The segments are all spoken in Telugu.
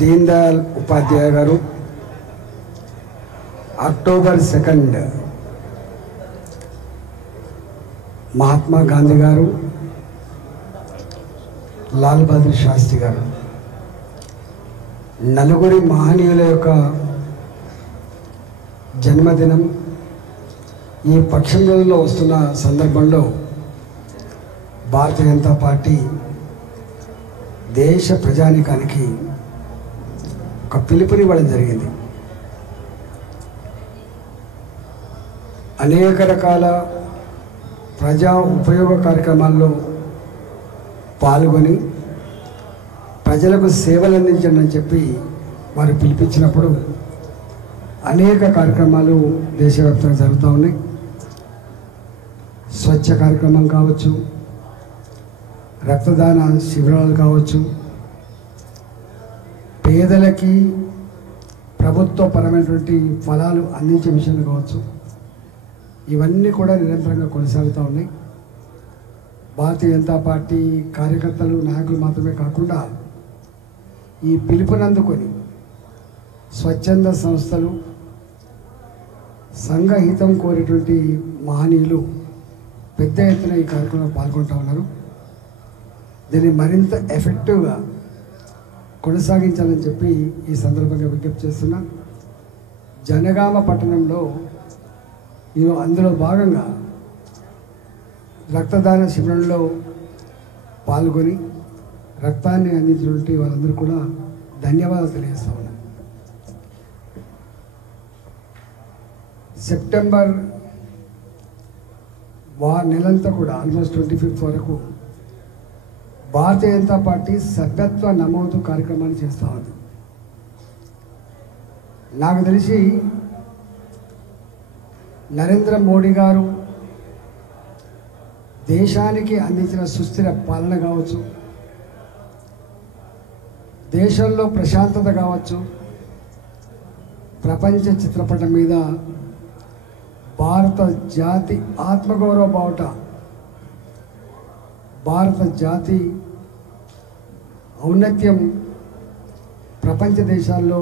దీన్ దయాళ్ ఉపాధ్యాయ గారు అక్టోబర్ 2 మహాత్మా గాంధీ గారు, లాల్ బహదూర్ శాస్త్రి గారు నలుగురి మహనీయుల యొక్క జన్మదినం ఈ పక్షం రోజుల్లో వస్తున్న సందర్భంలో భారతీయ జనతా పార్టీ దేశ ప్రజానీకానికి ఒక పిలుపునివ్వడం జరిగింది. అనేక రకాల ప్రజా ఉపయోగ కార్యక్రమాల్లో పాల్గొని ప్రజలకు సేవలు అందించండి అని చెప్పి వారు పిలిపించినప్పుడు అనేక కార్యక్రమాలు దేశవ్యాప్తంగా జరుగుతూ ఉన్నాయి. స్వచ్ఛ కార్యక్రమం కావచ్చు, రక్తదాన శిబిరాలు కావచ్చు, పేదలకి ప్రభుత్వపరమైనటువంటి ఫలాలు అందించే విషయాలు కావచ్చు, ఇవన్నీ కూడా నిరంతరంగా కొనసాగుతూ ఉన్నాయి. భారతీయ జనతా పార్టీ కార్యకర్తలు, నాయకులు మాత్రమే కాకుండా ఈ పిలుపునందుకొని స్వచ్ఛంద సంస్థలు, సంఘ హితం కోరేటువంటి మహనీయులు పెద్ద ఎత్తున ఈ కార్యక్రమంలో పాల్గొంటూ ఉన్నారు. దీన్ని మరింత ఎఫెక్టివ్గా కొనసాగించాలని చెప్పి ఈ సందర్భంగా విజ్ఞప్తి చేస్తున్నా. జనగామ పట్టణంలో అందులో భాగంగా రక్తదాన శిబిరంలో పాల్గొని రక్తాన్ని అందించినటువంటి వాళ్ళందరూ కూడా ధన్యవాదాలు తెలియజేస్తా ఉన్నాను. సెప్టెంబర్ నెలంతా కూడా ఆల్మోస్ట్ 25th వరకు భారతీయ జనతా పార్టీ సభ్యత్వ నమోదు కార్యక్రమాన్ని చేస్తూ ఉంది. నాకు తెలిసి నరేంద్ర మోడీ గారు దేశానికి అందించిన సుస్థిర పాలన కావచ్చు, దేశంలో ప్రశాంతత కావచ్చు, ప్రపంచ చిత్రపటం మీద భారత జాతి ఆత్మగౌరవ బావుట, భారత జాతి ఔన్నత్యం ప్రపంచ దేశాల్లో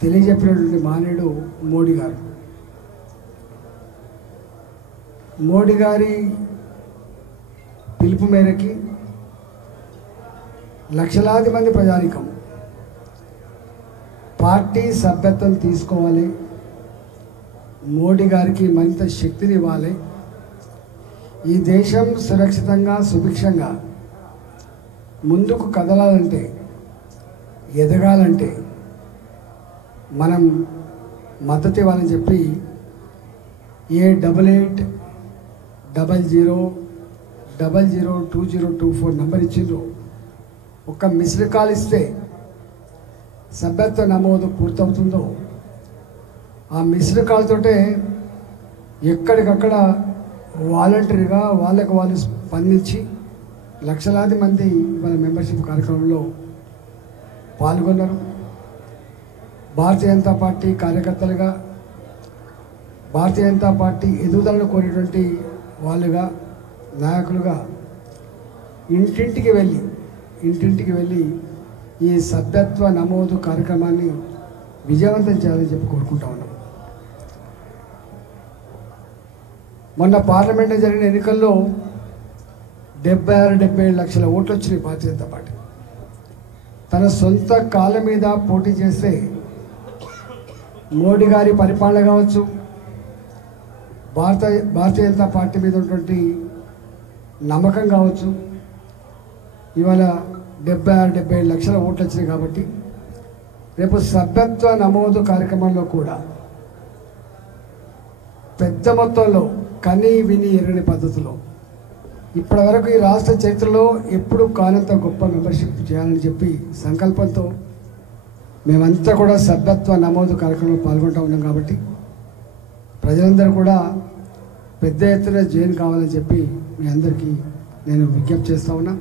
తెలియజెప్పినటువంటి మహనీయుడు మోడీ గారు. మోడీ గారి పిలుపు మేరకి లక్షలాది మంది ప్రజానీకం పార్టీ సభ్యత్వం తీసుకోవాలి, మోడీ గారికి మరింత శక్తిని ఇవ్వాలి, ఈ దేశం సురక్షితంగా సుభిక్షంగా ముందుకు కదలాలంటే, ఎదగాలంటే మనం మద్దతు ఇవ్వాలని చెప్పి 8800002024 నంబర్ ఇచ్చిండ్రు. ఒక్క మిస్డ్ కాల్ ఇస్తే సభ్యత్వ నమోదు పూర్తవుతుందో ఆ మిస్డ్ కాల్ తోటే ఎక్కడికక్కడ వాలంటరీగా వాళ్ళకు వాళ్ళు స్పందించి లక్షలాది మంది వాళ్ళ మెంబర్షిప్ కార్యక్రమంలో పాల్గొన్నారు. భారతీయ జనతా పార్టీ కార్యకర్తలుగా, భారతీయ జనతా పార్టీ ఎదుగుదలను కోరేటువంటి వాళ్ళుగా, నాయకులుగా ఇంటింటికి వెళ్ళి ఈ సభ్యత్వ నమోదు కార్యక్రమాన్ని విజయవంతం చేయాలని చెప్పి కోరుకుంటా ఉన్నాం. మొన్న పార్లమెంట్లో జరిగిన ఎన్నికల్లో 76-77 లక్షల ఓట్లు వచ్చినాయి భారతీయ జనతా పార్టీ. తన సొంత కాళ్ళ మీద పోటీ చేస్తే మోడీ గారి పరిపాలన కావచ్చు, భారతీయ జనతా పార్టీ మీద ఉన్నటువంటి నమ్మకం కావచ్చు, ఇవాళ 76-77 లక్షల ఓట్లు వచ్చినాయి. కాబట్టి రేపు సభ్యత్వ నమోదు కార్యక్రమంలో కూడా పెద్ద మొత్తంలో కని విని ఎరగని పద్ధతిలో ఇప్పటి వరకు ఈ రాష్ట్ర చరిత్రలో ఎప్పుడు కానంత గొప్ప మెంబర్షిప్ చేయాలని చెప్పి సంకల్పంతో మేమంతా కూడా సభ్యత్వ నమోదు కార్యక్రమంలో పాల్గొంటూ ఉన్నాం. కాబట్టి ప్రజలందరూ కూడా పెద్ద ఎత్తున జాయిన్ కావాలని చెప్పి మీ అందరికీ నేను విజ్ఞప్తి చేస్తూ ఉన్నా.